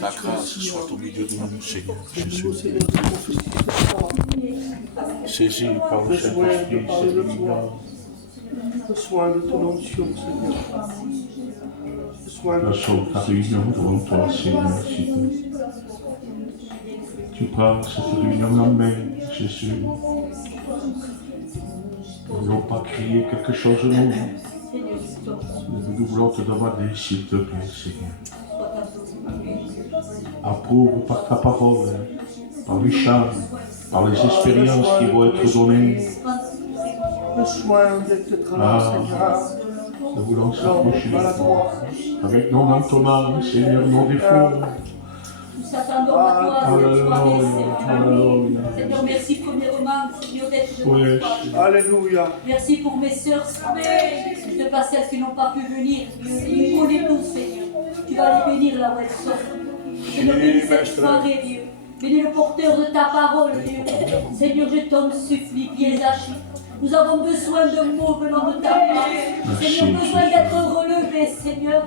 Ta grâce soit au milieu de nous, Seigneur Jésus. Saisi par le Saint-Esprit, Seigneur. Reçois de ton onction, Seigneur. Plaçons ta réunion devant toi, Seigneur Jésus. Tu prends cette réunion en main, Jésus. Nous ne voulons pas crier quelque chose de nous. Nous voulons te demander, s'il te plaît, Seigneur. Approuve par ta parole, par les chants, par les expériences qui vont être données. Le soin d'être travail, Seigneur. Nous voulons s'approcher avec nos mantements, Seigneur, nos défauts. Nous s'attendons à toi, Seigneur. Seigneur, merci premièrement, Seigneur, d'être devant toi. Alléluia. Merci pour mes sœurs, de pas celles qui n'ont pas pu venir. Tu nous connais tous, Seigneur. Tu vas les bénir là où elles sont. Seigneur, bénis cette soirée, Dieu. Bénis le porteur de ta parole, Dieu. Seigneur, je t'en supplie, pieds achis. Nous avons besoin de mots venant de ta part. Seigneur, besoin d'être relevés, Seigneur.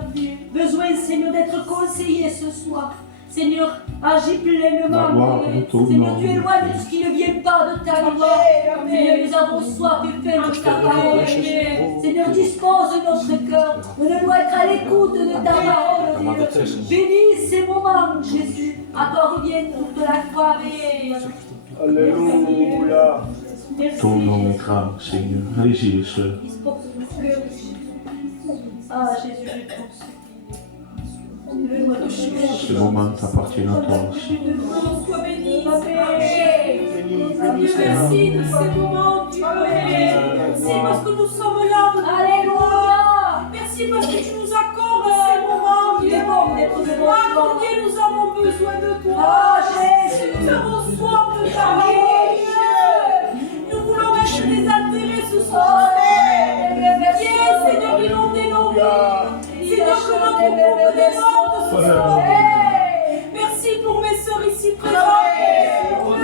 Besoin, Seigneur, d'être conseillés ce soir. Seigneur, agis pleinement. Seigneur, tu éloignes tout ce qui ne vient pas de ta gloire. Seigneur, nous avons soif et faim de ta parole. Seigneur, dispose notre cœur. Nous devons être à l'écoute de ta parole, Dieu. Bénis ces moments, Jésus. À toi revient toute la gloire. Alléluia. Ton nom est grand, Seigneur. Allez-y, les sœurs. Ah, Jésus, je t'en supplie. Ce moment t'appartient à toi aussi. Sois béni, merci de ces moments, Dieu. Merci parce que nous sommes là. Alléluia. Merci parce que tu nous accordes ces moments, Dieu. Combien nous avons besoin de toi. Jésus, nous avons soif de ta parole, Dieu. Nous voulons être désaltérés ce soir. Viens, Seigneur, inonder nos vies. Seigneur, que notre groupe déborde ce soir. Merci pour mes sœurs ici présentes.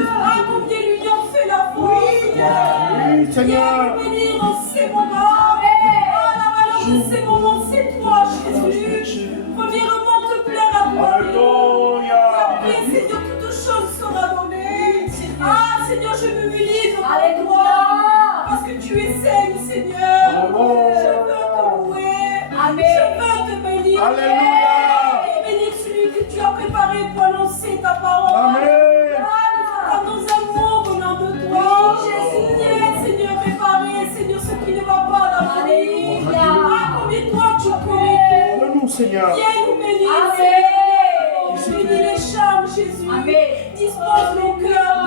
Ah, combien l'union fait la force. Oui, Seigneur. Viens nous bénir dans ces moments. Ah, la valeur de ces moments, c'est toi, Jésus. Premièrement, te plaire à toi. Alléluia. Après, Seigneur, toute chose sera donnée. Ah, Seigneur, je m'humilie devant toi. Parce que tu es saint, Seigneur. Je veux te louer. Je veux te bénir. Alléluia. Et bénir celui que tu as préparé pour annoncer ta parole. Amen. Ah, nous attendons un mot venant de toi. Jésus, viens, Seigneur, réparer, Seigneur, ce qui ne va pas dans la vie. Ah, combien toi tu connais tout. Donne-nous, Seigneur. Viens nous bénir, Seigneur. Bénis les chambres, Jésus. Dispose nos cœurs.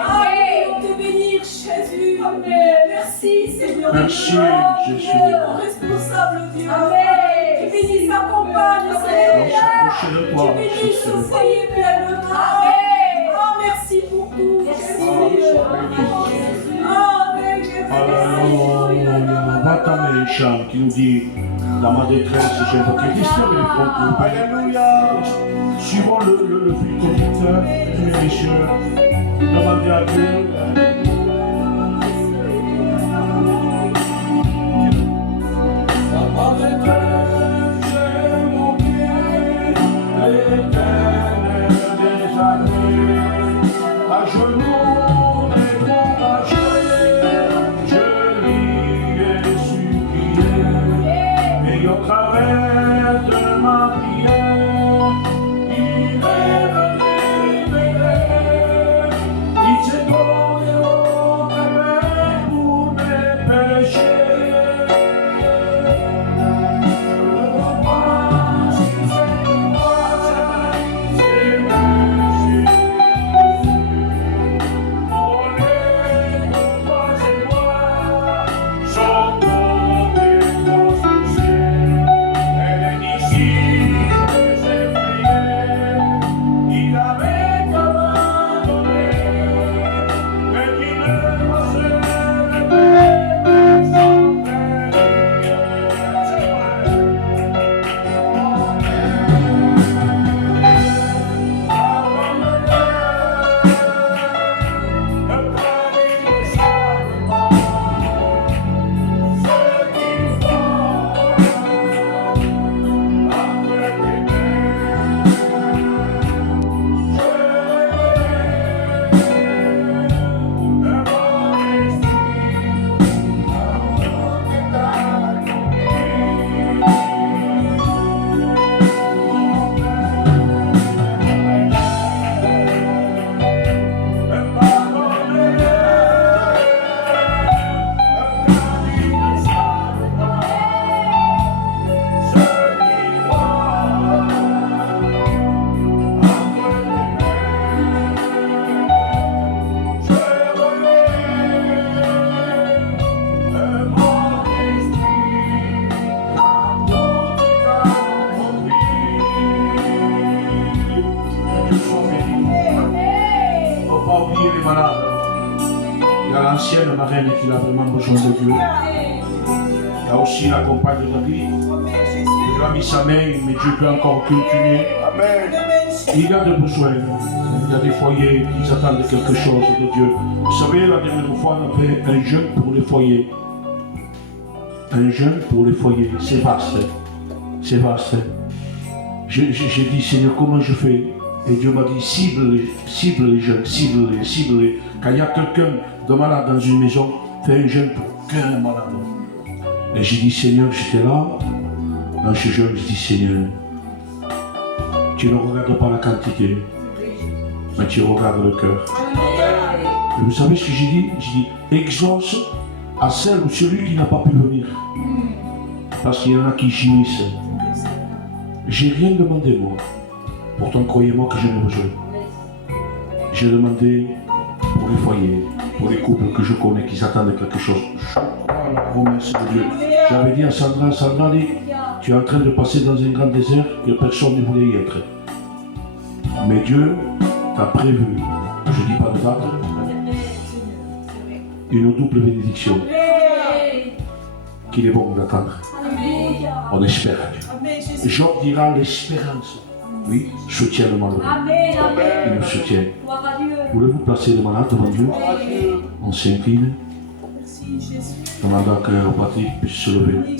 Ah, nous te bénir, Jésus. Merci, Seigneur. Merci, Jésus. Mon responsable Dieu. Tu bénis sa compagne, Seigneur. S'approcher de toi, Tu bénis ce Jésus. foyer pleinement. Ah, merci pour tout. Alléluia. Va t'amener les chants qui nous dit dans ma détresse, j'ai invoqué Christ avec les fronts. Alléluia. Suivons le fil conducteur, mesdames et messieurs. Demandez à Dieu. À genoux découragé, je lui ai supplié, et au travers de ma prière, il est venu m'aider. Il s'est donné au réveil pour mes péchés. l'ancienne marraine qui a vraiment besoin de Dieu. Il y a aussi la compagne de David. Dieu a mis sa main, mais Dieu peut encore continuer. Il y a des besoins. Il y a des foyers qui attendent quelque chose de Dieu. Vous savez, la dernière fois, on a fait un jeûne pour les foyers. Un jeûne pour les foyers. C'est vaste. C'est vaste. J'ai dit, Seigneur, comment je fais? Et Dieu m'a dit, cible les jeunes, cible-les. Quand il y a quelqu'un de malade dans une maison, fais un jeûne pour qu'un malade. Et j'ai dit, Seigneur, j'étais là, dans ce jeûne, je dis, Seigneur, tu ne regardes pas la quantité, mais tu regardes le cœur. Et vous savez ce que j'ai dit? J'ai dit, exauce à celle ou celui qui n'a pas pu venir. Parce qu'il y en a qui jouissent. J'ai rien demandé, moi. Pourtant, croyez-moi que j'en ai besoin. J'ai demandé pour les foyers, pour les couples que je connais qui s'attendent à quelque chose. Je crois à la promesse de Dieu. J'avais dit à Sandra, tu es en train de passer dans un grand désert que personne ne voulait y être. Mais Dieu t'a prévu, je ne dis pas de date, une double bénédiction qu'il est bon d'attendre. On espère. Job dira l'espérance. Oui, soutient le malheureux. Il nous soutient. Voulez-vous placer le malade devant Dieu? On s'incline. Demandant que Patrick puisse se lever.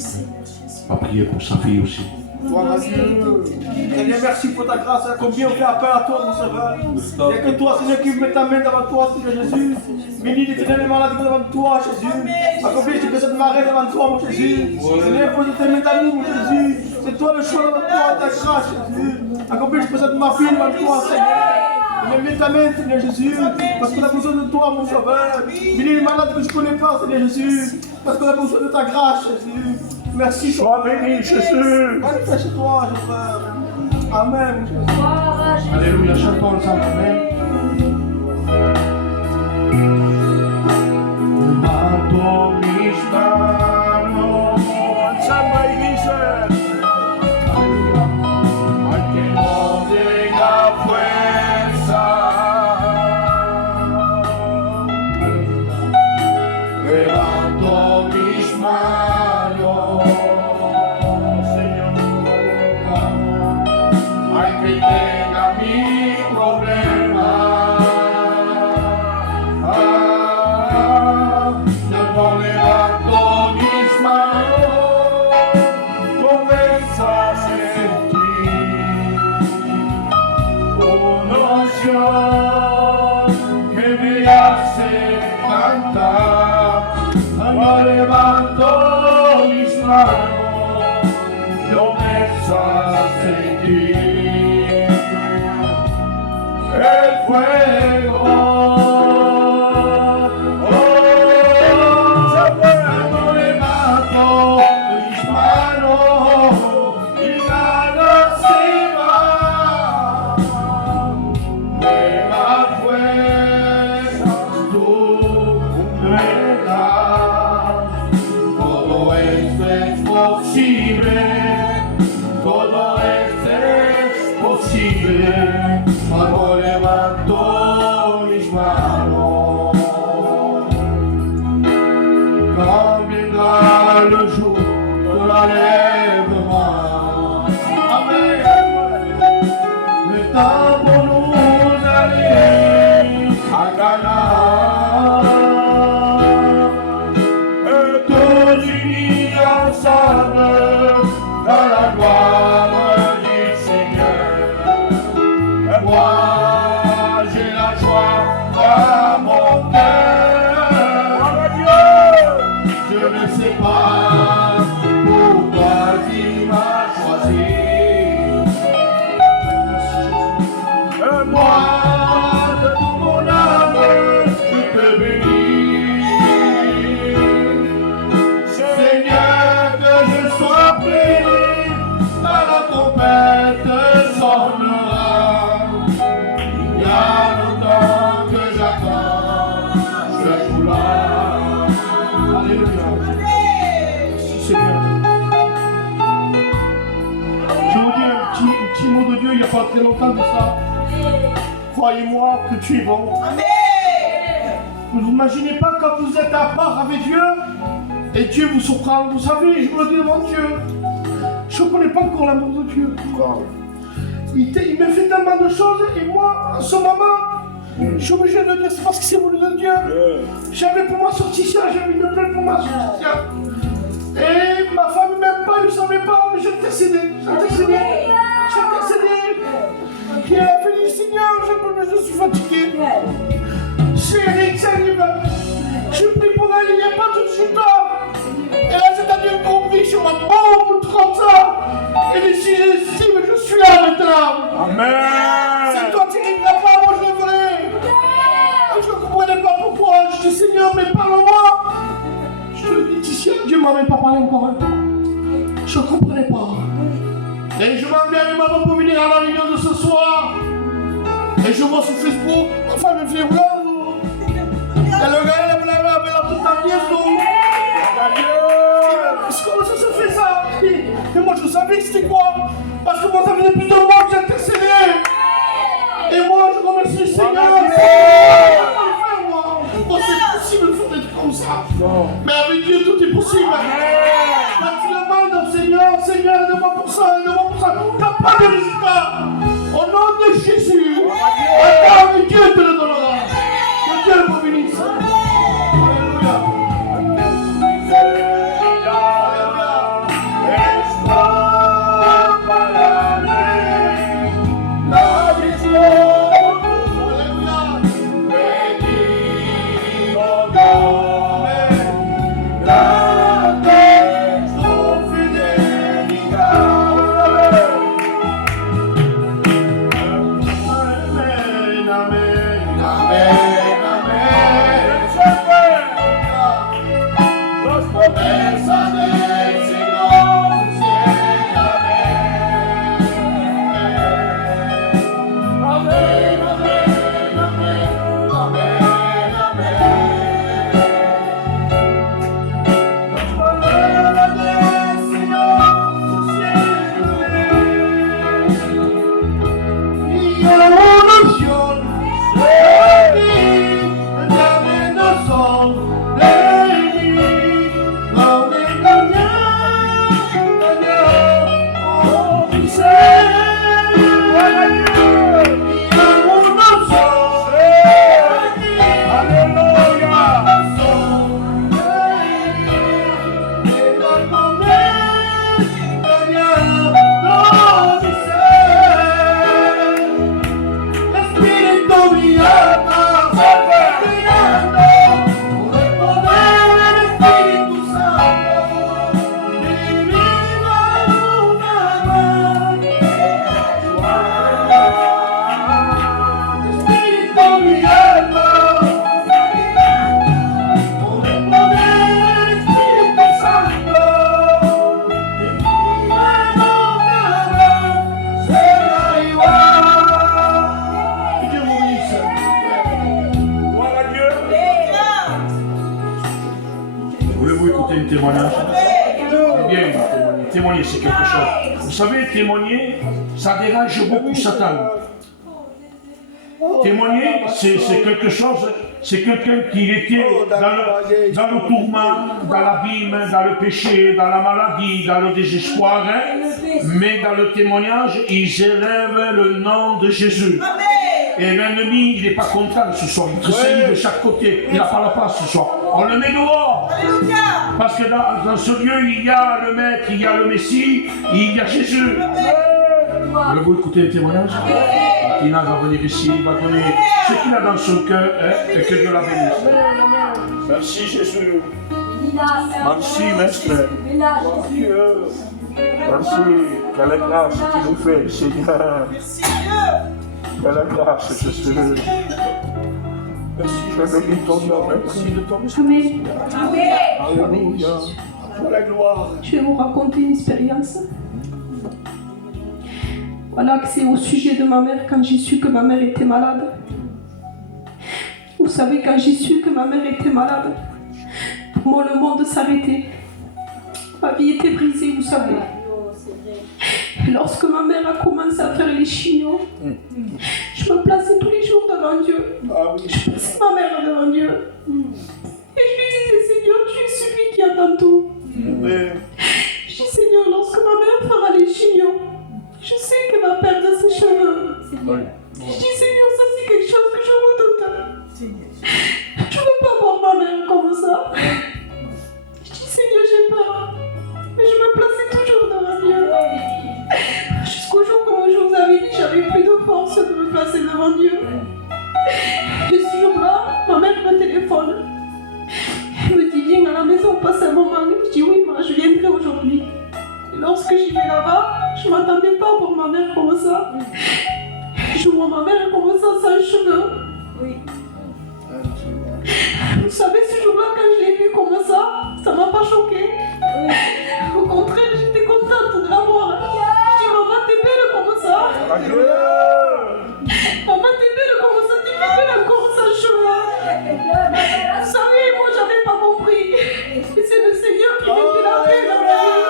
À prier pour sa fille aussi. Gloire à Dieu. Seigneur, merci pour ta grâce. Combien on fait appel à toi, mon sauveur. Il n'y a que toi, Seigneur, qui met ta main devant toi, Seigneur Jésus. Bénis l'éternel malade devant toi, Jésus. Accomplis tes besoins de marée devant toi, mon Jésus. Seigneur, pose tes mains d'amour, mon Jésus. C'est toi le choix devant toi, ta grâce, Jésus. Accomplis tes besoins de ma fille devant toi, Seigneur. Mets ta main, Seigneur Jésus, parce qu'on a besoin de toi, mon sauveur. Bénis les malades que je ne connais pas, Seigneur Jésus, parce qu'on a besoin de ta grâce, Jésus. Merci, sois béni, Jésus. Manifeste-toi, Jésus. Amen, Jésus. Alléluia, chantons ensemble. Amen. Levanto mis manos. Ensemble, Église. Al que no tenga fuerza. Levanto mis manos. Que tenga mi problema, yo levanto mis manos, comienzo a sentir una unción que me hace cantar. Yo levanto mis manos, yo comienzo a sentir el fuego. Cuando levanto mis manos y nada se va, de más fuerzas tú me das. Todo esto es posible, todo esto es posible. Cuando levanto mis manos, quand viendra le jour de l'enlèvement. Amen. Le temps pour nous aller à Cana, et tous unis ensemble dans la gloire du Seigneur. Moi, j'ai la joie dans mon cœur. Je ne sais pas pourquoi il m'a choisi. Moi, de tout mon âme, je te bénis. Seigneur, que je sois pris dans la tempête sonnera. Il y a longtemps que j'attends, je joue là. Alléluia. Merci Seigneur. Je vous dis un petit mot de Dieu il n'y a pas très longtemps de ça. Croyez-moi que tu es bon. Vous n'imaginez pas quand vous êtes à part avec Dieu et Dieu vous surprend. Vous savez, je vous le dis devant Dieu. Je ne connais pas encore l'amour de Dieu. Il me fait tellement de choses et moi, en ce moment, je suis obligé de le dire, c'est parce que c'est voulu de Dieu. J'avais pour moi sortir, j'avais une pleine pour moi sortir. Et ma femme ne m'aime pas, elle ne savait pas, mais j'ai intercédé. Et elle a fait du Seigneur, je suis fatigué. Chérie, ça y va. Je prie pour elle, il n'y a pas tout de suite là. Et là, c'est-à-dire compris sur ma bombe 30 ans. Et si j'estime, je suis là maintenant. Amen. C'est toi qui ne l'as pas, moi je le ferai. Et je ne comprenais pas pourquoi. Je dis Seigneur, mais parle-moi. Je te dis, Ticia, Dieu ne m'a même pas parlé encore. Je ne comprenais pas. Et je m'en viens avec maman pour venir à la réunion de ce soir. Et je vois sur Facebook, ma femme me fait voir. Et le gars, il avait la toute en pièce. Comment ça se fait ça? Et moi je savais que c'était quoi? Parce que moi ça faisait plus de mois que j'intercédais. Et moi je remercie le Seigneur. Moi c'est possible de faire des trucs comme ça. Mais avec Dieu tout est possible. Quand tu demandes au Seigneur, Seigneur aide-moi pour ça, aide-moi pour ça. T'as pas de résultat. Au nom de Jésus, attends, Dieu te le donnera. Que Dieu vous bénisse. Témoigner, c'est quelque chose. Vous savez, témoigner, ça dérange beaucoup Satan. Témoigner, c'est quelque chose, c'est quelqu'un qui était dans le tourment, dans l'abîme, dans le péché, dans la maladie, dans le désespoir. Mais dans le témoignage, ils élèvent le nom de Jésus. Et l'ennemi, il n'est pas content ce soir. Il tressaillit de chaque côté. Il n'a pas la place ce soir. On le met dehors. Parce que dans ce lieu, il y a le Maître, il y a le Messie, il y a Jésus. Voulez-vous écouter le témoignage? Tina va venir ici, il va donner ce qu'il a dans son cœur, et que Dieu la bénisse. Merci Jésus. Merci Maître. Merci. Quelle grâce tu nous fais, Seigneur. Quelle grâce, Jésus. Merci, je bénis ton nom. Merci de ton esprit. Alléluia. Pour la gloire. Je vais vous raconter une expérience. Voilà que c'est au sujet de ma mère, quand j'ai su que ma mère était malade. Vous savez, quand j'ai su que ma mère était malade, pour moi le monde s'arrêtait. Ma vie était brisée, vous savez. Lorsque ma mère a commencé à faire les chignons, je me plaçais tous les jours devant Dieu. Je plaçais ma mère devant Dieu. Et je lui disais, Seigneur, tu es celui qui attend tout. Je dis, Seigneur, lorsque ma mère fera les chignons, je sais qu'elle va perdre ses cheveux. Je dis, Seigneur, ça c'est quelque chose que je redoute. Je ne veux pas voir ma mère comme ça. Je dis, Seigneur, j'ai peur. Mais je me plaçais toujours devant Dieu. Jusqu'au jour, comme je vous avais dit, j'avais plus de force de me placer devant Dieu. Et ce jour-là, ma mère me téléphone. Elle me dit, viens à la maison, passe un moment. Je dis, oui, moi, je viendrai aujourd'hui. Et lorsque j'y vais là-bas, je ne m'attendais pas à voir ma mère comme ça. Je vois ma mère comme ça, sans cheveux. Oui. Vous savez, ce jour-là, quand je l'ai vue comme ça ne m'a pas choquée. Au contraire, j'étais contente de la voir. Je dis, maman, t'es belle comme ça. Maman, t'es belle comme ça, t'es plus belle encore sans cheveux. Vous savez, moi, j'avais pas compris. Et c'est le Seigneur qui mettait la paix dans ma vie.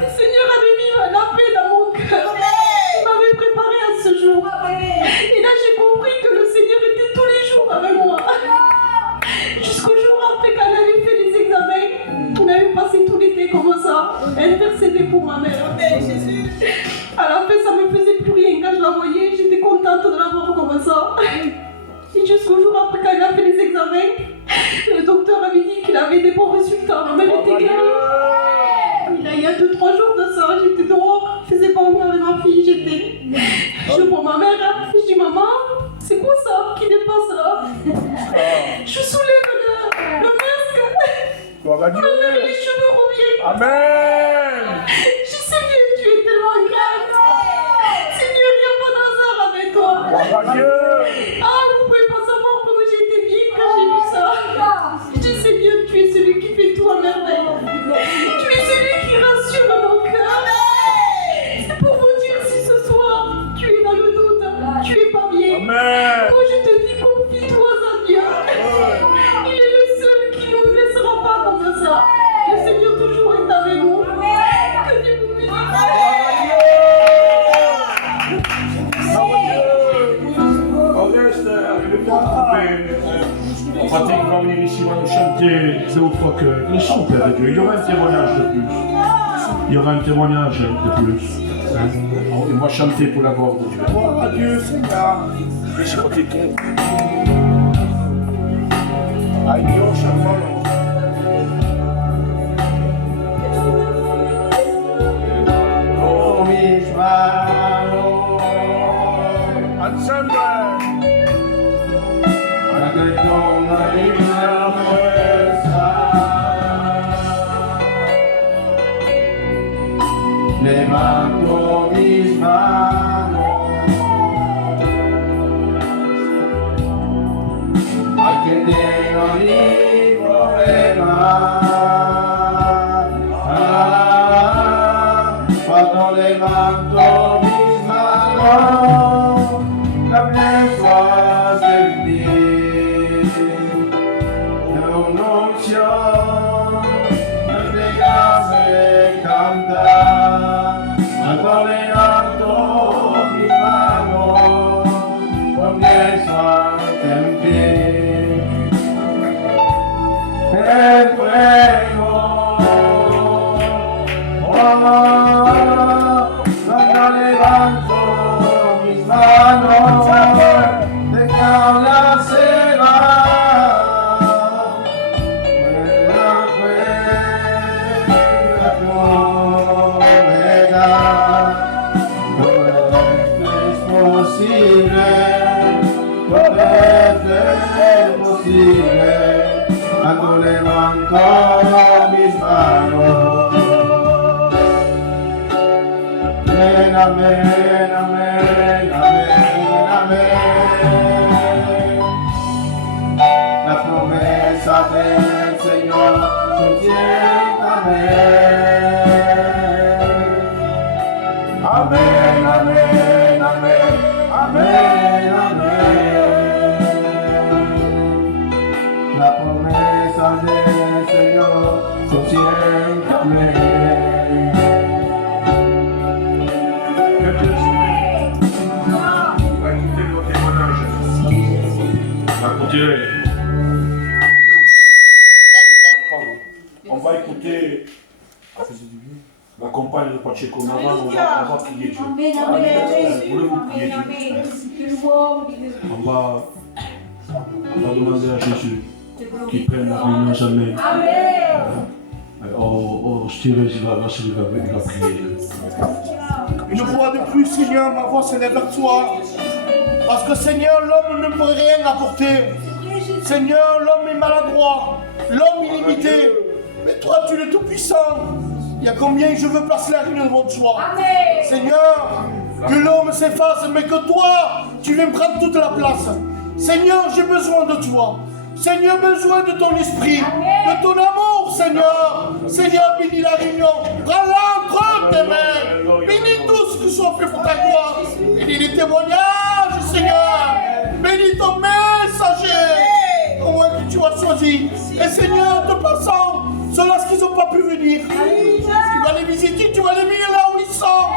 Le Seigneur avait mis la paix dans mon cœur. Il m'avait préparé à ce jour. Et là, j'ai compris que le Seigneur était tous les jours avec moi. Jusqu'au jour après, quand elle avait fait les examens, on avait passé tout l'été comme ça, intercédé pour ma mère. À la fin, ça ne me faisait plus rien. Quand je la voyais, j'étais contente de la voir comme ça. Et jusqu'au jour après, quand elle a fait les examens, le docteur avait dit qu'il avait des bons résultats. Ma mère était guérie. Il y a 2-3 jours de ça, j'étais dehors, je faisais pas encore avec ma fille, je vois ma mère, je dis, maman, c'est quoi ça qui dépasse là? Je soulève le masque. Ma mère, les cheveux reviennent. Amen. Je dis, Seigneur, tu es tellement grande. Seigneur, il n'y a pas d'hasard avec toi. Ah, vous pouvez pas savoir comment j'étais bien quand j'ai vu ça. Je dis, Seigneur, tu es celui qui fait tout à merveille. Tu es celui qui rassure nos cœurs. C'est pour vous dire si ce soir, tu es dans le doute, tu es pas bien. Amen. Moi, je te dis, confie-toi à Dieu. Il est le seul qui ne nous laissera pas comme ça. Le Seigneur toujours est avec nous. Que Dieu vous bénisse. On pratique va venir ici, va nous chanter 2 ou 3 chœurs. Nous sommes Père de Dieu. Il y aura un témoignage de plus. Il y aura un témoignage de plus. On va chanter pour la gloire de Dieu. Gloire à Dieu, Seigneur. Laissez côté cœur. Adiós, hermano. Oh, mis manos. Ensemble. Para que tome la fuerza. Levanto mis manos. Al que tengo mi problema. Cuando levanto mis manos, la fuerza sentir la unción, me hace cantar. Cuando levanto mis manos, comienzo a sentir el fuego. Cuando levanto mis manos, deja la ceba. Cuando levanto mis manos, amén, amén, amén, amén, amén. La promesa del Señor sostiene. Amén, amén, amén, amén, amén. La promesa del Señor sostiene. On va écouter vos témoignages. On va continuer. On va écouter la compagne de Pacheco Nava, on va prier Dieu. Voulez-vous prier Dieu? On va demander à Jésus qu'il prenne la réunion jamais. Steve, il va prier. Une fois de plus, Seigneur, ma voix s'élève vers toi. Parce que, Seigneur, l'homme ne peut rien apporter. Seigneur, l'homme est maladroit, l'homme illimité. Mais toi, tu es le Tout-Puissant. Il y a combien je veux placer la réunion devant toi. Seigneur, que l'homme s'efface, mais que toi, tu viens prendre toute la place. Seigneur, j'ai besoin de toi. Seigneur, besoin de ton esprit, de ton amour, Seigneur. Seigneur, bénis la réunion. Prends-la entre tes mains. Bénis tout ce qui soit fait pour ta gloire. Bénis les témoignages, Seigneur. Bénis ton messager. Au moins que tu as choisi. Et Seigneur, te passant, ceux-là qui n'ont pas pu venir. Tu vas les visiter, tu vas les mettre là où ils sont.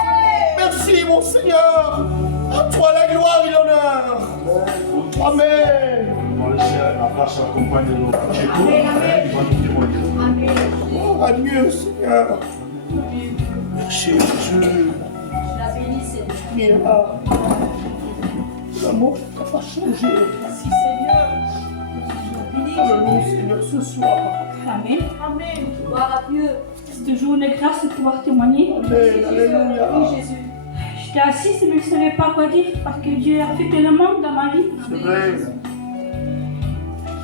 Merci, mon Seigneur. À toi la gloire et l'honneur. Amen. On va laisser la place à la compagne de Pacheco. Il va nous témoigner. Oh, adieu, Seigneur. Merci, Jésus. La bénis, Seigneur. L'amour n'a pas changé. Merci, Seigneur. Alléluia, Seigneur, ce soir. Amen. Amen. Gloire à Dieu. C'est toujours une grâce de pouvoir témoigner. Amen. Alléluia. Oui, Jésus. J'étais assise mais je ne savais pas quoi dire parce que Dieu a fait tellement dans ma vie. C'est vrai.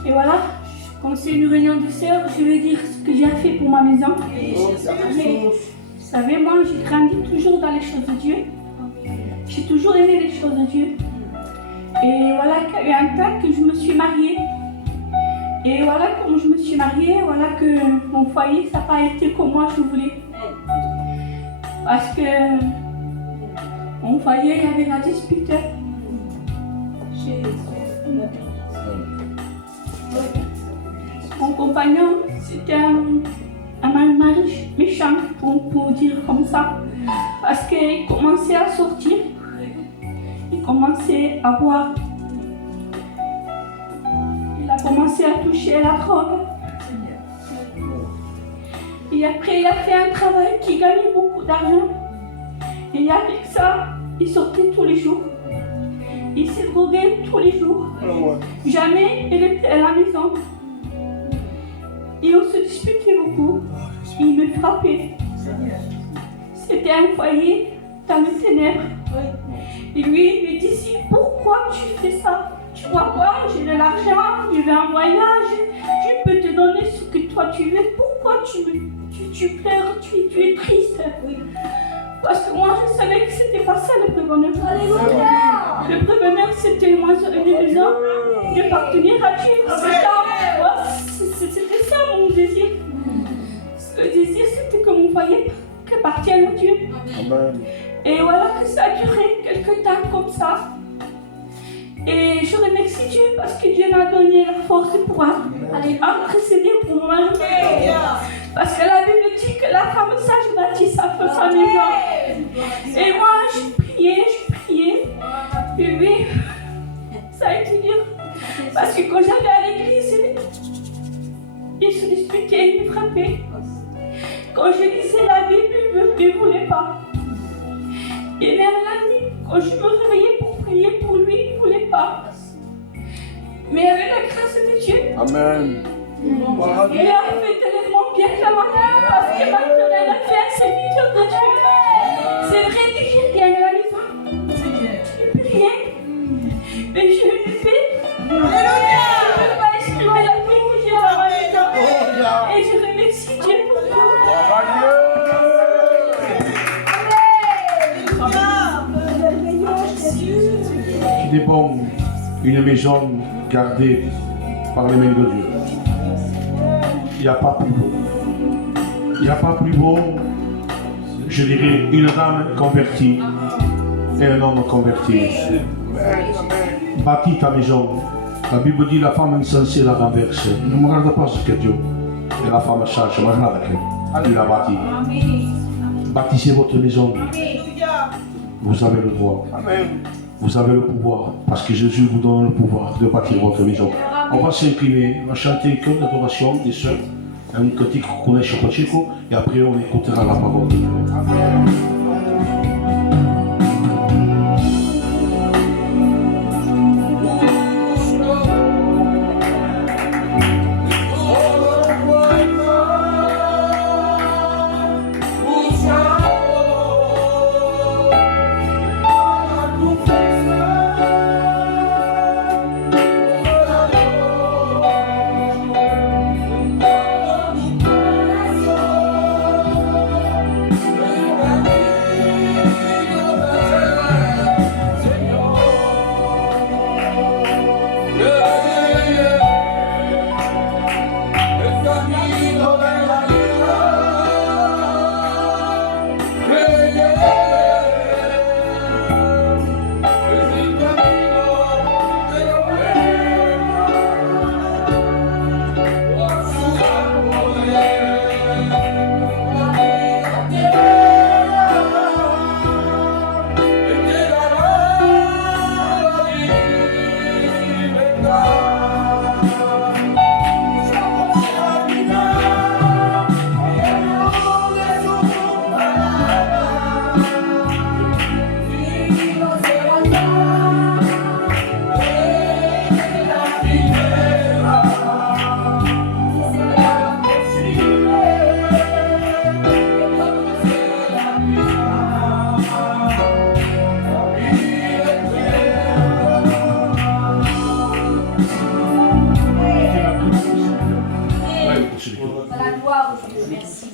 Et voilà, comme c'est une réunion de sœurs, je vais dire ce que j'ai fait pour ma maison. Oui, Oh, Jésus. Mais, vous savez, moi j'ai grandi toujours dans les choses de Dieu. J'ai toujours aimé les choses de Dieu. Et voilà qu'il y a eu un temps que je me suis mariée. Et voilà, comme je me suis mariée, voilà que mon foyer, ça n'a pas été comme moi je voulais. Parce que mon foyer, il y avait la dispute. Mon compagnon, c'était un mari méchant, pour dire comme ça. Parce qu'il commençait à sortir. Il commençait à boire. Il a commencé à toucher la drogue. Et après, il a fait un travail qui gagnait beaucoup d'argent. Et avec ça, il sortait tous les jours. Il s'est drogué tous les jours. Jamais il était à la maison. Et on se disputait beaucoup. Il me frappait. C'était un foyer dans les ténèbres. Et lui, il me disait, pourquoi tu fais ça? Tu vois quoi? J'ai de l'argent, je vais en voyage, je peux te donner ce que toi tu veux. Pourquoi tu pleures, tu es triste? Parce que moi, je savais que c'était pas ça le vrai bonheur. Alléluia! Le vrai bonheur, c'était moi une maison, de partenir à Dieu. C'était ça mon désir. Le désir, c'était que mon foyer appartienne à Dieu. Amen. Et voilà que ça a duré quelques temps comme ça. Et je remercie Dieu parce que Dieu m'a donné la force pour intercéder pour mon mari. Parce que la Bible dit que la femme sage bâtit sa maison. Et moi, je priais. Et oui, ça a été dur. Parce que quand j'allais à l'église, ils se disputaient, ils me frappaient. Quand je lisais la Bible, ils ne voulaient pas. Et même la nuit, quand je me réveillais pour prier pour lui, il ne voulait pas. Mais avec la grâce de Dieu, Amen. il a fait tellement bien que parce que maintenant il a fait un serviteur de Dieu. C'est vrai que j'ai rien à la maison. Je n'ai plus rien. Mais je le fais. Je ne peux pas exprimer la paix que j'ai à la maison. Et je remercie Dieu pour tout. Qu'il est bon, une maison gardée par les mains de Dieu. Il n'y a pas plus beau. Il n'y a pas plus beau, je dirais, une âme convertie et un homme converti. Bâtis ta maison. La Bible dit la femme insensée la renverse. Ne me regarde pas ce que Dieu. Et la femme sage, me regarde qu'il la bâtit. Bâtissez votre maison. vous avez le droit. Amen. Vous avez le pouvoir, parce que Jésus vous donne le pouvoir de bâtir votre maison. On va s'incliner, on va chanter un chœur d'adoration des sœurs, un cantique qu'on connaît chez Pacheco, et après on écoutera la parole de Dieu. Amen.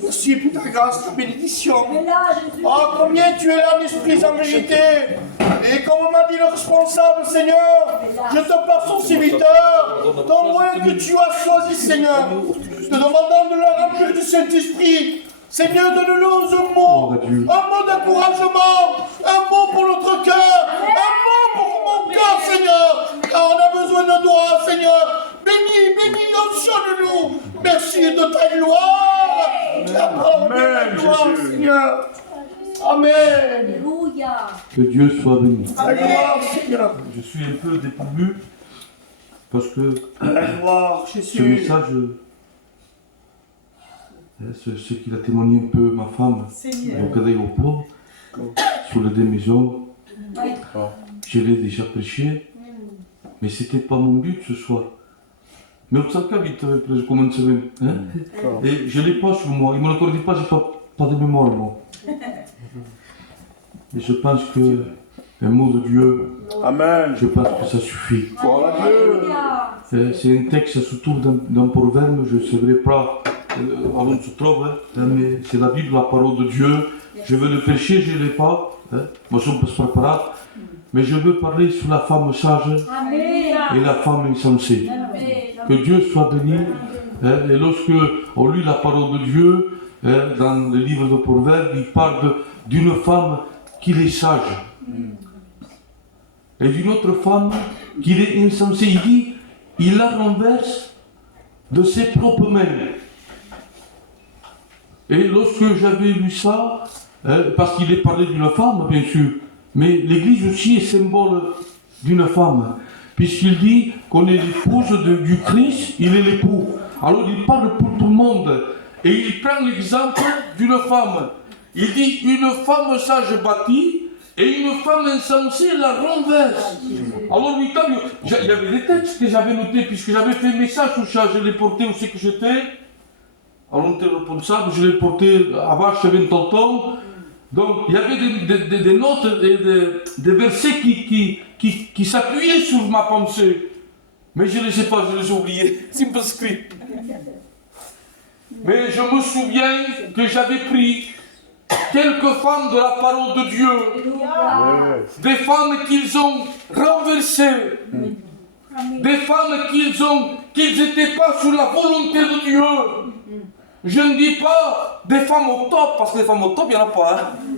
Merci pour ta grâce, ta bénédiction. Oh, combien tu es là, l'Esprit sans vérité. Et comme m'a dit le responsable, Seigneur, je te passe son serviteur, ton moyen que tu as choisi, Seigneur, te demandant de leur remplir du Saint-Esprit. Seigneur, donne-nous un mot d'encouragement, un mot pour notre cœur, un mot pour mon cœur, Seigneur, car on a besoin de toi, Seigneur. Bénis, onction-nous. Merci de ta gloire. Amen, Jésus. Seigneur. Amen. Alléluia. Que Dieu soit béni. La gloire, Seigneur. Je suis un peu dépourvu parce que La gloire, ce Jésus. message, ce qu'il a témoigné un peu ma femme, donc à l'aéroport, sur les deux maisons, je l'ai déjà prêché, mais c'était pas mon but ce soir. Mais vous savez vite, je commence même. Hein? Et je ne l'ai pas sur moi, il ne me l'accordait pas, je n'ai pas de mémoire moi. Et je pense que un mot de Dieu, Amen. je pense que ça suffit. Alléluia. C'est un texte, ça se trouve dans Proverbe, je ne saurais pas où on se trouve, hein, mais c'est la Bible, la parole de Dieu. Je veux le prêcher, je ne l'ai pas. Hein. Moi, je ne peux se préparer. Mais je veux parler sur la femme sage Amen. et la femme insensée. Que Dieu soit béni. Hein, et lorsque on lit la parole de Dieu, hein, dans le livre de Proverbes, il parle d'une femme qui est sage. Et d'une autre femme qui est insensée. Il dit, il la renverse de ses propres mains. Et lorsque j'avais lu ça, hein, parce qu'il est parlé d'une femme, bien sûr, mais l'Église aussi est symbole d'une femme, puisqu'il dit qu'on est l'épouse du Christ, il est l'époux. Alors il parle pour tout le monde, et il prend l'exemple d'une femme. Il dit, une femme sage bâtie, et une femme insensée la renverse. Alors il y avait des textes que j'avais notés, puisque j'avais fait un message sur ça, je l'ai porté où c'est que j'étais. Alors on était responsable, je l'ai porté à vache 20 tonton. Donc il y avait des notes, des versets qui s'appuyaient sur ma pensée. Mais je ne les sais pas, je les ai oubliés, c'est pas écrit. Mais je me souviens que j'avais pris quelques femmes de la parole de Dieu, des femmes qu'ils ont renversées, des femmes qu'ils n'étaient pas sous la volonté de Dieu. Je ne dis pas des femmes au top, parce que les femmes au top, il n'y en a pas. Hein.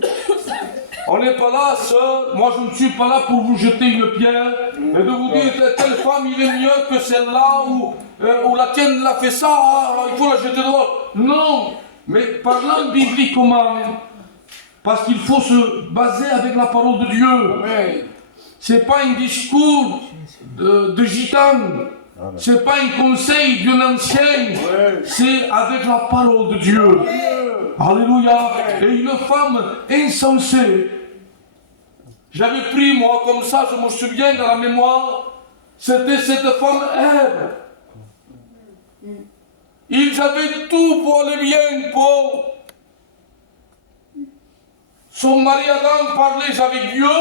On n'est pas là, sœur. Moi, je ne suis pas là pour vous jeter une pierre et de vous dire telle femme, il est mieux que celle-là, ou la tienne l'a fait ça, il faut la jeter dehors. Non, mais parlant bibliquement, Parce qu'il faut se baser avec la parole de Dieu. C'est pas un discours de gitane. C'est pas un conseil d'un ancien. C'est avec la parole de Dieu. Alléluia. Et une femme insensée. J'avais pris, moi, comme ça, je me souviens dans la mémoire, c'était cette femme Ève. Ils avaient tout pour aller bien, pour... Son mari Adam parlait avec Dieu,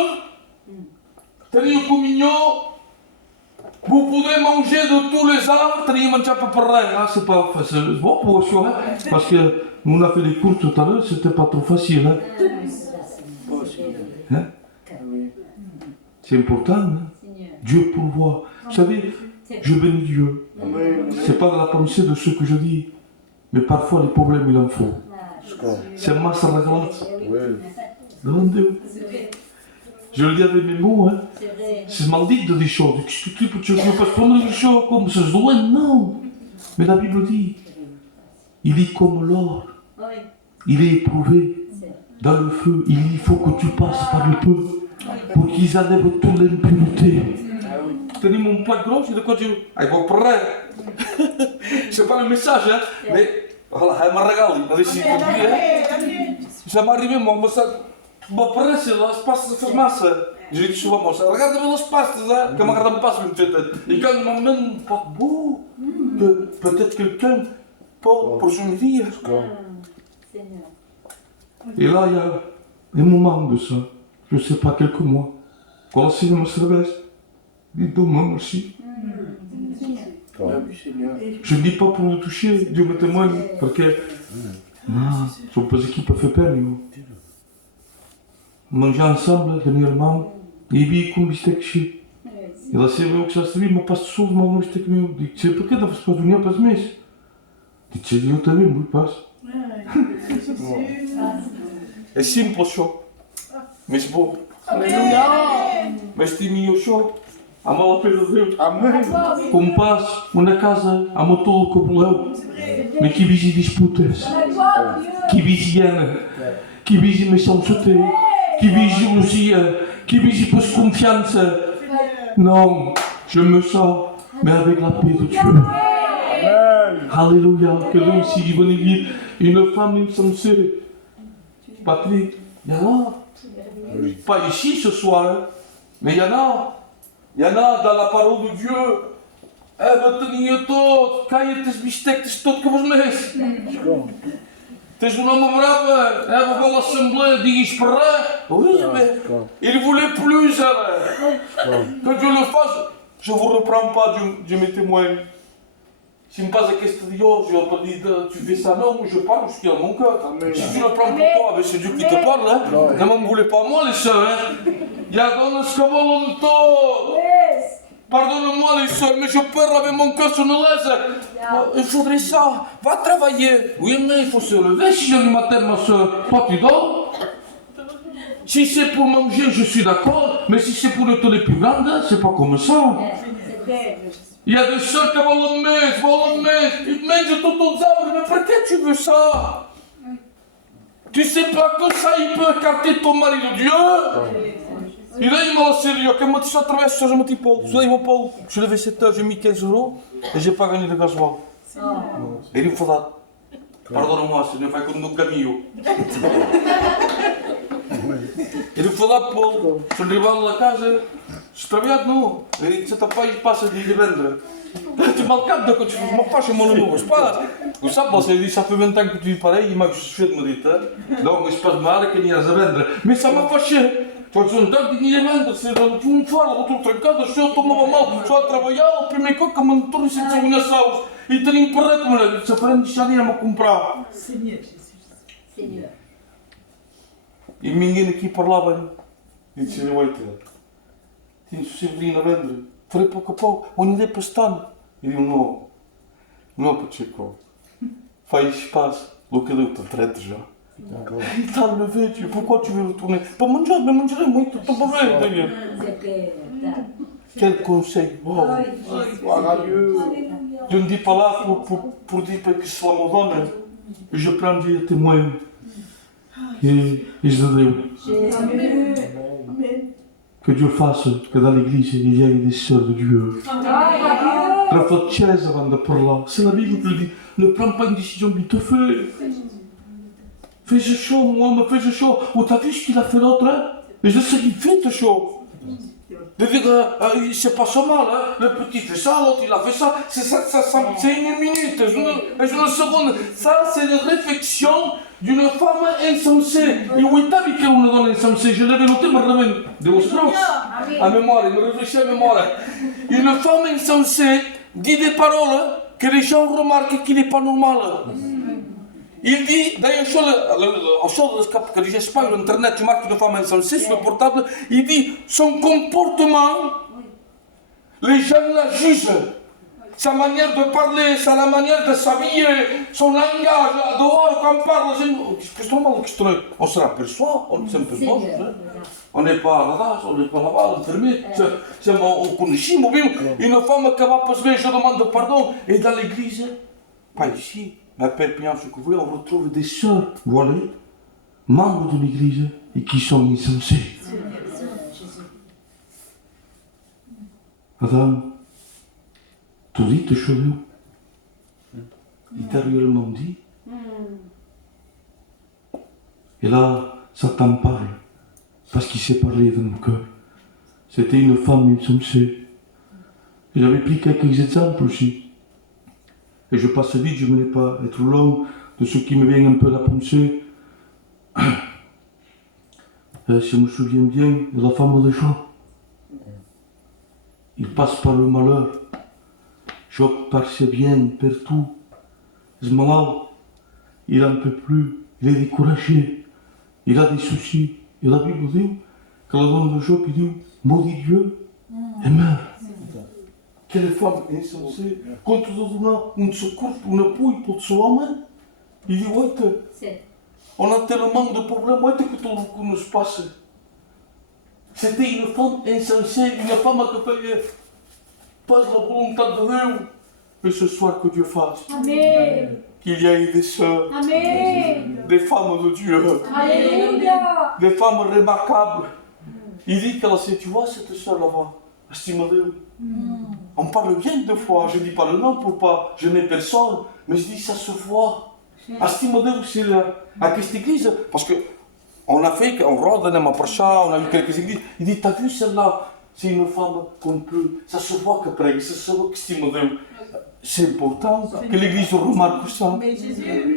tenir une communion, vous pouvez manger de tous les arbres, tenir un peu pareil, hein, c'est pas facile. Bon pour eux, hein, parce que nous on a fait des cours tout à l'heure, c'était pas trop facile. Hein. Hein? C'est important, hein? Dieu pourvoit. Vous savez, je bénis Dieu. C'est pas la pensée de ce que je dis, mais parfois les problèmes il en faut. C'est ma salade. Je le dis avec mes mots, hein. C'est maudit de dire des choses. Tu ne peux pas prendre des choses comme ça se doit, non. Mais la Bible dit, il est comme l'or. Il est éprouvé dans le feu. Il faut que tu passes par le feu pour qu'ils enlèvent toute l'impureté. Tenez mon plat gros, c'est de quoi tu... Ah, il va prêt. C'est pas le message, hein. Mais voilà, il m'a régalé. Ça m'est arrivé, moi, ça... Mă părăse la spasă să faci masă. J'ai dit souvent, moi, ça regarde-moi la spasă, ça, comme regarde pas sur une tête. Et quand il m'emmène pas beau, peut-être quelqu'un pour son vie. Et là, il y a un moment de ça, je sais pas, quelques mois, quand la Seigneur me s'adresse, il dit, Dieu merci. Je ne dis pas pour le toucher, Dieu me témoigne, parce que, son pas équipe a fait peur, manger ensemble dernièrement, et puis cum bistec și el se veu que ça mă pas sus mă nu bistec meu, ce pe cât a fost pe dunia pe mes. Ce eu também muito pas. É simples só. Mas bom. Aleluia. Mas tinha só. Am la pena de Deus. Amém. Com paz, uma casa, am todo com bolão. Mas que visi disputas. Que visiana. Que visi méchanceté. Qui vit jalousie, qui vit plus confiance. Non, je me sens, mais avec la paix de Dieu. Amen. Alléluia. Que l'homme, si je venais dire une femme insensée, Patrick, il y en a. Pas ici ce soir, hein, mais il y en a. Il y en a dans la parole de Dieu. Eh, vă tănie tot, caieți biștecți tot că vă jmesc. T'es un homme brave, hein, on va l'assemblée, dis-je prêt. Oui, mais il voulait plus, que Dieu le fasse. Je ne vous reprends pas, Dieu me témoigne. S'il me pose la question, je vais pas dire, tu fais ça, non, je parle, je suis dans mon cœur. Si tu le prends pour toi, c'est Dieu qui te parle, hein. Ne m'en voulez pas moi, les sœurs, hein. Il y a dans ce que volonté. Pardonne-moi les soeurs, mais je perds avec mon cœur sur une laisse. Il faudrait ça. Va travailler. Oui, mais il faut se lever 6 heures du matin, ma soeur. Toi, tu dors. Si c'est pour manger, je suis d'accord. Mais si c'est pour être les plus grandes, c'est pas comme ça. Il y a des soeurs qui vont le mettre. Ils te mangent tout aux arbres. Mais pourquoi tu veux ça? Tu sais pas que ça, il peut écarter ton mari de Dieu? Il a dit, moi, sérieux, quand moi, tu traverses, je me dis, Paul, je suis levé 7 heures, j'ai mis 15 € et j'ai pas gagné de gasoil. Et il me faut ça. Pardonne-moi, c'est une fois que nous gagnons. Il me faut ça, Paul. Je suis arrivé à la case, je travaille, non. Et c'est pas, il passe de vendre. Tu m'as le cap de que tu ne m'as pas chez mon numéro, je pas. Vous savez, ça fait 20 ans que tu vis pareil, il m'a fait de me dire, donc je passe mal qu'il n'y a rien à vendre. Mais ça m'a fâché. Tu sunt dat din element, se un foară, tu trencată și eu tot mă mal, tu a trabalhar, o primeiro coisa que me torna se te unha saus. E te limpar como ela, se para de charia me comprar. Seigneur Jesus. Seigneur. E ninguém aqui parlava. E disse, uite, tinha sucedido na vendre. Falei pouco a pouco, onde é para estar? E eu não é para Chico. Faz espaço, locador, estou trete já. Il t'a levé, pourquoi tu veux retourner? Pour manger, mais manger, moi, tu t'en vas venir. Quel conseil! Oh. Je ne dis pas là pour dire que cela me donne. Je prends Dieu témoin. is de Dieu. Que Dieu fasse que dans l'église il y ait des sœurs de Dieu. Raffaele Chiesa avant de parler. C'est la Bible qui le dit. Ne prends pas une décision vite fait. Fais ce show, moi, me fais ce show. Oh, t'as vu ce qu'il a fait l'autre, hein? Mais je sais qu'il fait ce show. De dire, c'est pas ça mal, hein? Le petit fait ça, l'autre il a fait ça. C'est une minute, une seconde. Ça, c'est une réflexion d'une femme insensée. Et où est-ce une donna insensée? Je l'avais noté, mais je démonstrer à mémoire, il me réfléchit à mémoire. Une femme insensée dit des paroles que les gens remarquent qu'il n'est pas normal. Il dit, d'ailleurs, que je sais pas, sur Internet, tu marques une femme insensée sur le portable, il dit, son comportement, les gens la jugent. Sa manière de parler, sa manière de s'habiller, son langage, dehors, quand on parle, on se raperçoit, on se raperçoit, on n'est pas là, on n'est pas là-bas, enfermé, on connaît une femme qui va poser, je demande pardon, et dans l'église, pas ici, mais à Perpignan, ce que vous voulez, on retrouve des sœurs voilées, membres de l'église, et qui sont insensées. Madame, tu dis tes choses. Il t'a réellement dit. Et là, Satan parle, parce qu'il s'est parlé dans nos cœurs. C'était une femme insensée. J'avais pris quelques exemples aussi. Et je passe vite, je ne voulais pas être long de ce qui me vient un peu à la pensée. Si je me souviens bien de la femme de Job. Il passe par le malheur. Job passe bien partout. Il est malade. Il n'en peut plus. Il est découragé. Il a des soucis. Et la Bible dit que la dame de Job, il dit, maudit Dieu et meurt. Quelle femme insensée. Quand tu donnes un secours, une pouille pour soi homme, il dit, ouais, on a tellement de problèmes, ouais, que tout nous se passe. C'était une femme insensée, une femme qui fait pas la volonté de Dieu. Mais ce soir, que Dieu fasse. Amen. Qu'il y ait des sœurs, des femmes de Dieu, des femmes remarquables. Il dit que tu vois cette sœur là-bas, estime Dieu. On parle bien deux fois, je ne dis pas le nom pour pas gêner personne, mais je dis ça se voit. Estime Dieu, c'est à cette église, parce qu'on a fait, on rôde dans Mapracha, on a vu quelques églises, il dit, t'as vu celle-là, c'est une femme qu'on peut, ça se voit que près, ça se voit que estime Dieu. C'est important que l'Église remarque ça.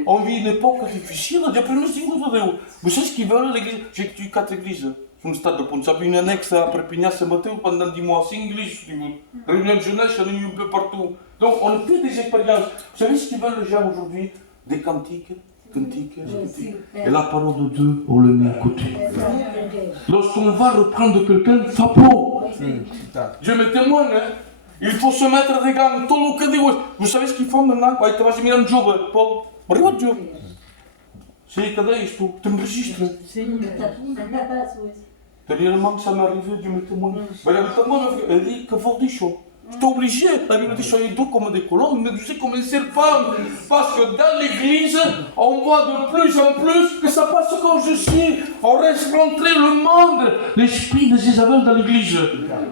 On vit une époque difficile, depuis le signe de Dieu. Vous savez ce qu'ils veulent, l'Église? J'ai écouté 4 églises. Sur le stade de Pont. J'avais une annexe à Perpignan ce matin pendant 10 mois. C'est église, réunion de jeunesse, il y en a eu un peu partout. Donc on a fait des expériences. Vous savez ce qu'ils veulent les gens aujourd'hui? Des cantiques. Et la parole de Dieu, on le met à côté. Lorsqu'on va reprendre quelqu'un, ça peut. Dieu me témoigne, hein? Il faut se mettre des gants, tout le que dit. Vous savez ce qu'ils font maintenant? Tu vas mirar un job, Paul. Regarde Job. C'est cadê isto? Tu me registres. Dernièrement, ça m'est arrivé, Dieu me témoigne. Elle dit que vous dites ça. J'étais obligé, la Bible dit soyez doux comme des colombe, mais doucez comme un serpent. Parce que dans l'église, on voit de plus en plus que ça passe comme je suis. On reste rentré le monde, l'esprit de Jézabel dans l'église.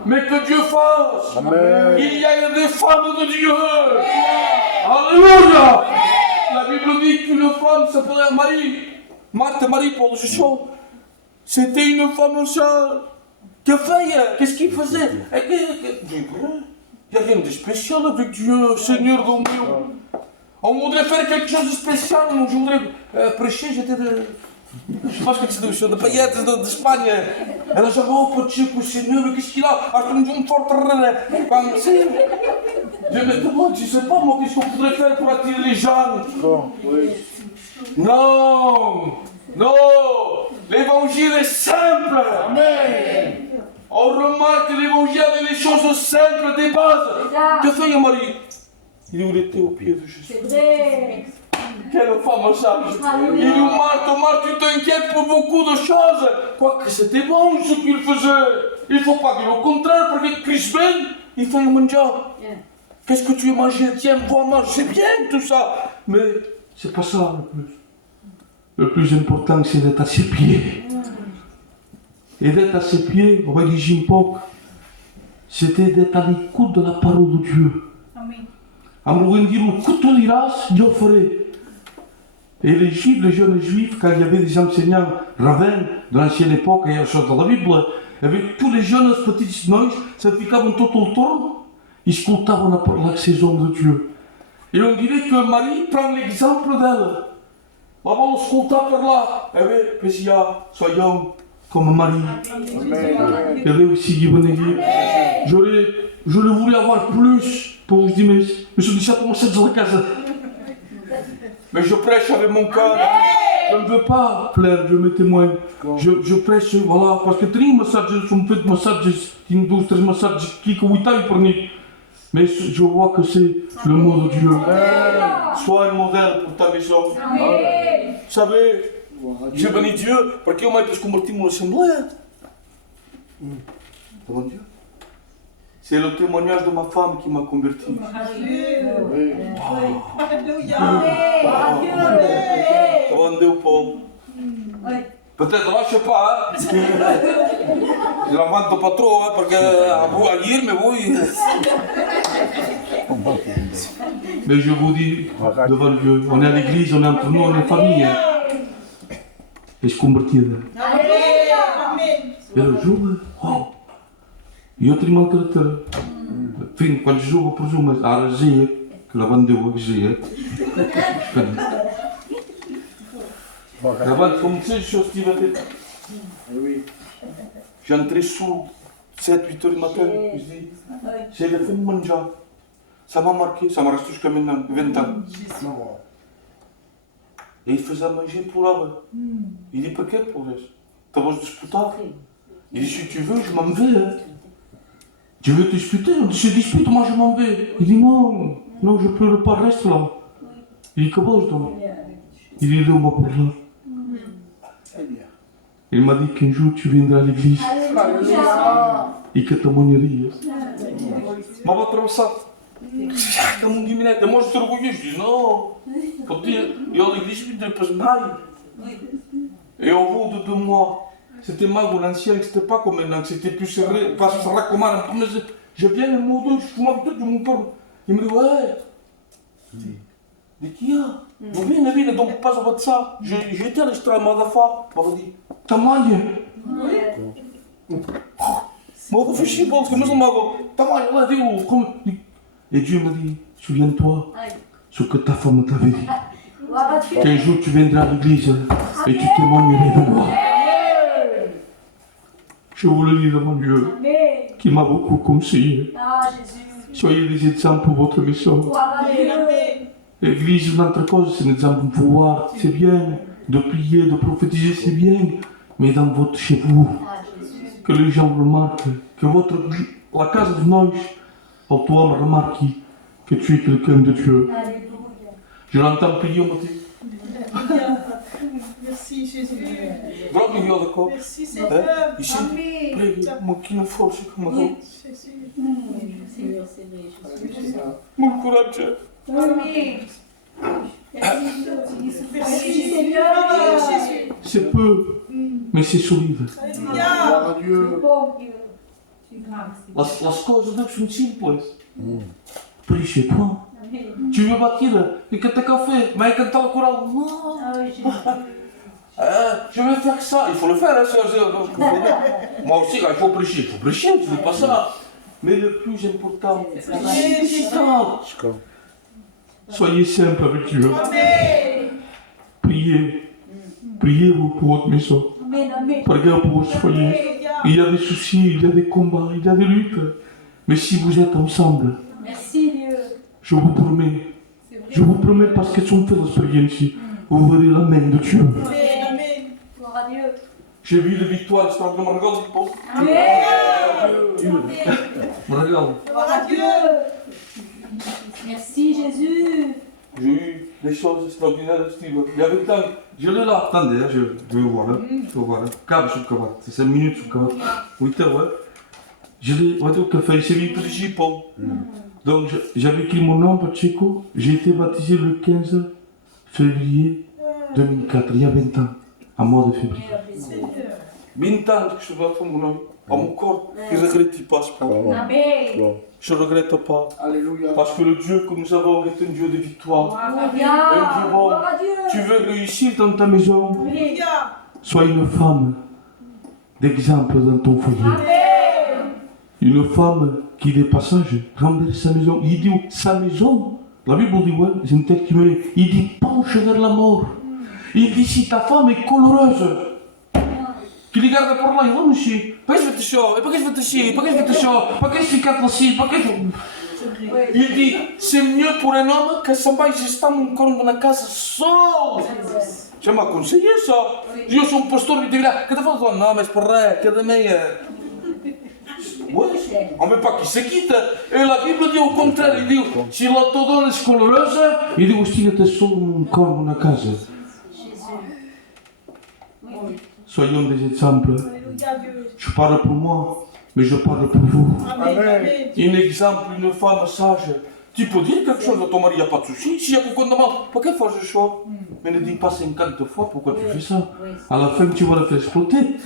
Mais que Dieu fasse. Amen. Il y a des femmes de Dieu. Alléluia. La Bible dit qu'une femme s'appelait Marie. Marthe, Marie, pour le chaud. C'était une femme seule. Que fait? Qu'est-ce qu'il faisait? Il n'y a rien de spécial avec Dieu, Seigneur de Dieu. On voudrait faire quelque chose de spécial, je voudrais prêcher, j'étais de... Je ne sais pas ce que c'est de paillettes d'Espagne. Et là, j'avais un petit peu, Seigneur, mais qu'est-ce qu'il a? Je me demande, je ne sais pas moi, qu'est-ce qu'on voudrait faire pour attirer les gens? Non, non, l'évangile est simple. Amen. On remarque que l'évangile avec les choses simples des bases. Que fait Marie? Il était au pied de Jésus. C'est vrai. Quelle femme sage. Il dit Marthe, tu t'inquiètes pour beaucoup de choses. Quoique c'était bon ce qu'il faisait. Il ne faut pas dire au contraire, parce que Christ Ben, il fait manger. Qu'est-ce que tu as mangé? Tiens, bois, mange. C'est bien tout ça. Mais c'est pas ça le plus. le plus important, c'est d'être à ses pieds. Et d'être à ses pieds, religion Pok, c'était d'être à l'écoute de la parole de Dieu. À me dire, que tu diras, je ferai. Et les Juifs, les jeunes Juifs, quand il y avait des enseignants rabbins de l'ancienne époque, et il y dans la Bible, avec tous les jeunes petits noix, ça ficaient tout le temps, ils écoutaient la saison de Dieu. Et on dirait que Marie prend l'exemple d'elle. Là-bas, on écoute par là. Eh bien, Pésia, soyons comme Marie. Il y avait aussi qui venait dire, j'aurais voulu avoir plus pour vous dire, mais je suis déjà commencé dans la case. Mais je prêche avec mon cœur. Je ne veux pas plaire, je me témoigne. Je prêche, voilà, parce que 3 messages, sont faits messages, 2-3 messages qui sont pour nous. Mais je vois que c'est le mot de Dieu. Sois un modèle pour ta maison. Vous savez, je bénis Dieu parce que moi, je me suis converti dans l'assemblée. Devant Dieu. C'est le témoignage de ma femme qui m'a converti. Devant Dieu, Paul. Peut-être là, je ne sais pas. Je la vante pas trop, parce que à lire, mais oui. Mais je vous dis, devant Dieu, on est à l'église, on est entre nous, on est famille. Et je convertis. Et le jour, wow. Eu tenho caractere. Enfim, quando jogo, presumo, a regia, que lá vendeu a regia. Avant de commencer, je suis à tête. J'entrais sous 7-8 heures du matin, je dis, j'ai fait mon manger. Ça m'a marqué, ça m'a resté jusqu'à maintenant, 20 ans. Et il faisait manger pour l'homme. Il dit, pourquoi pour ça? T'as besoin de disputer? Il dit, si tu veux, je m'en vais. Hein. Tu veux te disputer? On dit, je dispute, moi je m'en vais. Il dit, non, non, je peux pas rester là. Il dit, comment je dois? Il dit, on va pour là. Il m'a dit qu'un jour tu viendras à l'église et que tu témoignerais. Je vais trouver ça. Comme on dit, moi je suis orgueilleux. Je dis non. Pour dire, il y a l'église qui ne peut pas. Et au bout de 2 mois, c'était Mago l'ancien, c'était pas comme maintenant, c'était plus serré, pas serré comme un. Je viens un mot d'eau, je suis tout de mon corps. Il me dit, ouais. Mais qui y a? Viens, donc pas avec ça. J'étais à l'extrême de fois. Il m'a dit, tamanho. Moi, je suis bon, parce que moi, je m'en tamanho, là, dis-le. Et Dieu m'a dit, souviens-toi ce que ta femme t'avait dit. Qu'un jour tu viendras à l'église et tu témoignerais de moi. Je vous le dis devant Dieu, qui m'a beaucoup conseillé. Soyez des exemples pour votre maison. L'église, une autre chose, c'est un exemple de pouvoir, c'est bien. De prier, de prophétiser, c'est bien. Mais dans votre chez vous, que les gens remarquent, que la case de Noé, pour toi, me remarque que tu es quelqu'un de Dieu. Je l'entends prier au matin. Merci Jésus. Drogue Dieu, d'accord? Merci Seigneur. Ici, prie, moi qui nous force comme ça. Mon courage. Amen. Merci Seigneur. C'est peu, mais c'est solide. Alléluia. Las coisas não são simples. Prie chez toi. Tu veux bâtir et que t'as café, mais quand t'as le courant, non. Je vais faire ça. Il faut le faire, hein, moi aussi, il faut prêcher, je ne fais pas ça. Mais le plus important, c'est ça. Soyez simple avec Dieu. Priez. Priez pour votre maison. Priez pour votre foyer. Il y a des soucis, il y a des combats, il y a des luttes. Mais si vous êtes ensemble, je vous promets parce que son fait l'expérience, vous verrez la main de Dieu. J'ai vu la victoire, je parle de Margot. Margot. Merci Jésus. J'ai eu des choses extraordinaires, Steve. Il y avait le temps. Je l'ai là. Attendez, je vais voir. Je vais voir. Câble sur le cabane. C'est 5 minutes sur le cabane. 8 heures, ouais. Je l'ai au café. Il s'est mis petit Paul. Donc j'avais écrit mon nom, Pacheco. J'ai été baptisé le 15 février 2004, il y a 20 ans, à mois de février. Seigneur Jésus. 20 ans que je dois faire mon corps, il ne regrette pas. Amen. Je ne regrette pas. Alléluia. Parce que le Dieu que nous avons est un Dieu de victoire. Alléluia. Un Dieu bon. Gloire à Dieu. Tu veux réussir dans ta maison, Amen. sois une femme d'exemple dans ton foyer. Amen. Une femme qui, des passages, renverse sa maison. Il dit sa maison. La Bible dit, ouais, c'est un texte qui me dit, il dit penche vers la mort. Il dit si ta femme est coloureuse, tu les gardes pour là, il dit monsieur, pourquoi je vais te chier, pourquoi je vais te chier, pourquoi je vais te chier, pourquoi je suis catholique, pourquoi je... Il dit c'est mieux pour un homme que ça va juste encore dans la casa seul. Je m'a conseillé ça. Je suis un pasteur, il dit là, que tu fais ça? Non, mais c'est pas vrai, que de meilleur. Ouais, on ne veut pas qu'il se quitte. Et la Bible dit au contraire, il dit, si la te donne est coloureuse, il dit aussi tu es seul encore dans la casa. Soyons des exemples. Je parle pour moi, mais je parle pour vous. Amen. Un exemple, une femme sage. Tu peux dire quelque chose à ton mari, il n'y a pas de souci. S'il y a quelqu'un qui demande, pourquoi il faut ce choix? Mais ne dis pas 50 fois pourquoi tu fais ça. À la fin, tu vas le faire exploiter.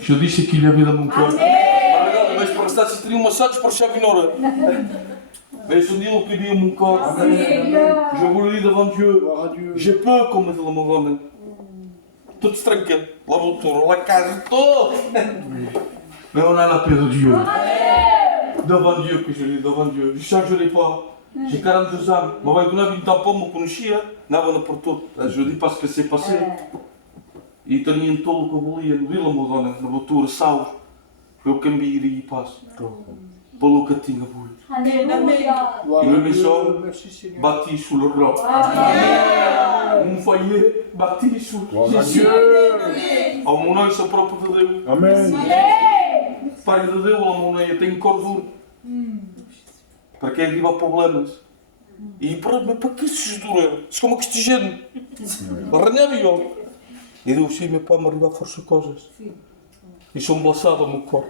Je dis ce qu'il y avait dans mon cœur. Regarde, mais je peux rester assis une massage pour chaque heure. Mais je dis au que dit mon corps. Je vous le dis devant Dieu. Gloire à Dieu. J'ai peur comme dit mon homme. Tout tranquille. La voiture, la case, tout. Mais on a la paix de Dieu. Devant Dieu que je dis, devant Dieu. Je ne changerai pas. J'ai 42 ans. Mais on va donner un tampon, je connais. Non, pour tout. Je dis parce que c'est passé. E tenho todo o que eu valia no Vila Modona, na Botura, Saus. Eu cambiaria e passo. Pelo que tinha muito. Alléluia. Gloire Il à me Dieu. maison Merci Seigneur. bâti sur le roc. Amen. Mon foyer bâti sur Gloire à Jésus. Dieu. Ao meu nome sou próprio de Deus. Amen. Pai de Deus, ao meu nome eu tenho cordura. Para quem vive problemas. E para que se dura? C'est como que este género. Arranha-me. E Deus sim, meu pai me arriba a força coisas. E sou embaçado ao meu corpo.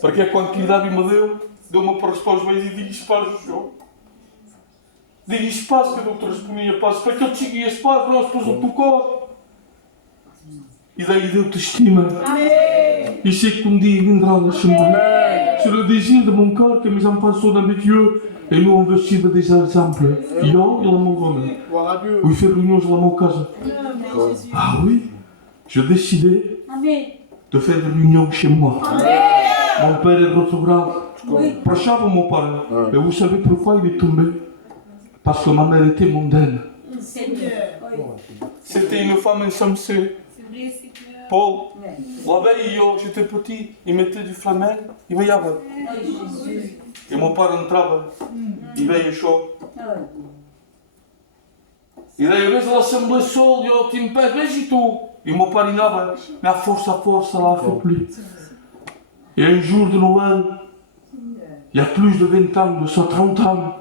Porque quando que Davi me deu-me para os meios e digo espaço no chão. Digo espaço que eu não te respondia passo. Para que ele te seguia espaço, nós depois o teu corpo. E daí deu-te estima. E sei que um dia vendrá la chemin. C'est le désir de mon cœur que mes enfants sont avec Dieu. Et nous on veut suivre des exemples. Yo, il a mon homme. Gloire à Dieu. Où il fait réunion dans mon casa. Ah oui, j'ai décidé Amen. de faire des réunions chez moi. Mon père est rétrograde. Oui. Prochain pour mon père. Mais vous savez pourquoi il est tombé? Parce que ma mère était mondaine. Seigneur. Oui. C'était une femme insensée. Paul, la veille, j'étais petit, il mettait du flamenco, il veillait. Oui, Jésus. Et mon père entrava, il veillait chaud. E daí, vez l'assemblée seule, eu te impede, vês e tu. E o meu pai andava, mais à force, là, il ne faut plus. Et un jour de Noël, il y a plus de 20 ans, de ça, 30 ans,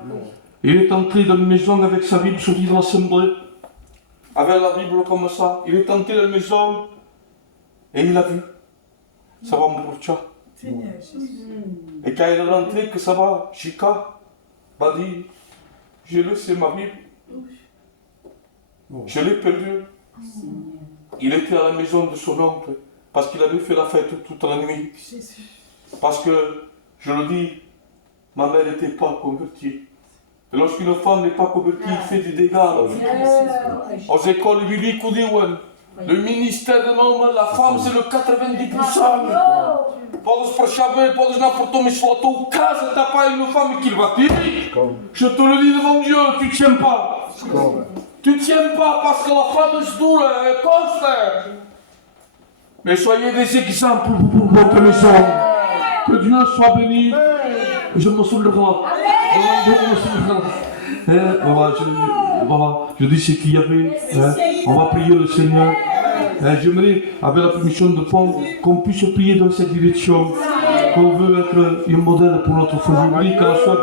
il est entré dans une maison avec sa Bible sortie de l'assemblée, avec la Bible comme ça. Il est entré dans la maison et il a vu, ça va me brûler. Et quand il est rentré, que ça va, Chica m'a dit, j'ai laissé ma Bible. Je l'ai perdu. Il était à la maison de son oncle parce qu'il avait fait la fête toute la nuit. Parce que, je le dis, ma mère n'était pas convertie. Et lorsqu'une femme n'est pas convertie, il fait des dégâts. Aux écoles bibliques, on dit, ouais, le ministère de l'homme, la femme, c'est le 90%. Podes perceber, podes n'importe où, mais sur la tua casa, t'as pas une femme qui va tirer. Je te le dis devant Dieu, tu ne tiens pas. Tu ne tiens pas parce que la femme est dure, elle coste. Mais soyez des exemples pour votre maison. Que Dieu soit béni. Je me souviendrai. Voilà, je dis ce qu'il y avait. On va prier le Seigneur. J'aimerais, avec la permission de Paul, qu'on puisse prier dans cette direction. Qu'on veut être un modèle pour notre famille, que la soeur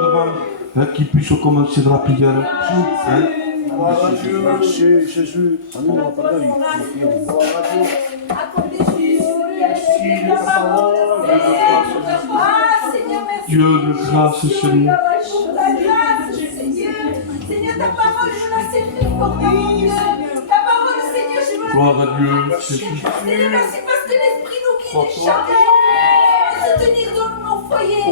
devant, qui puisse commencer dans la prière. Gloire à Dieu, merci Jésus. Gloire à Dieu. Dieu de grâce, Seigneur. Seigneur, ta parole porte dans mon cœur. Ta parole, Seigneur, je veux la Gloire à Dieu. Seigneur, merci parce que l'Esprit nous guide chaque jour à se tenir dans nos foyers.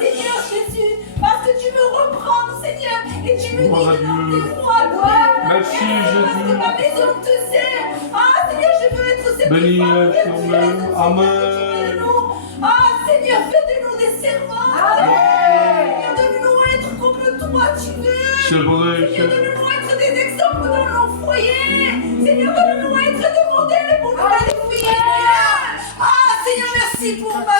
Seigneur Jésus, parce que tu me reprends, Seigneur, et tu me dis Gloire à devant Dieu. tes rois, gloire. Merci, Parce que Jésus. ma maison te sert. Ah, Seigneur, je veux être cette Béni femme est ton vertueuse, nom. Seigneur, Amen. que tu veux de nous. Ah, Seigneur, fais de nous des servants. Seigneur, donne-nous être comme toi tu veux. C'est vrai. Seigneur, donne-nous être des exemples dans nos foyers. Seigneur, donne-nous être des modèles pour nos filles. Ah, Seigneur, merci pour ma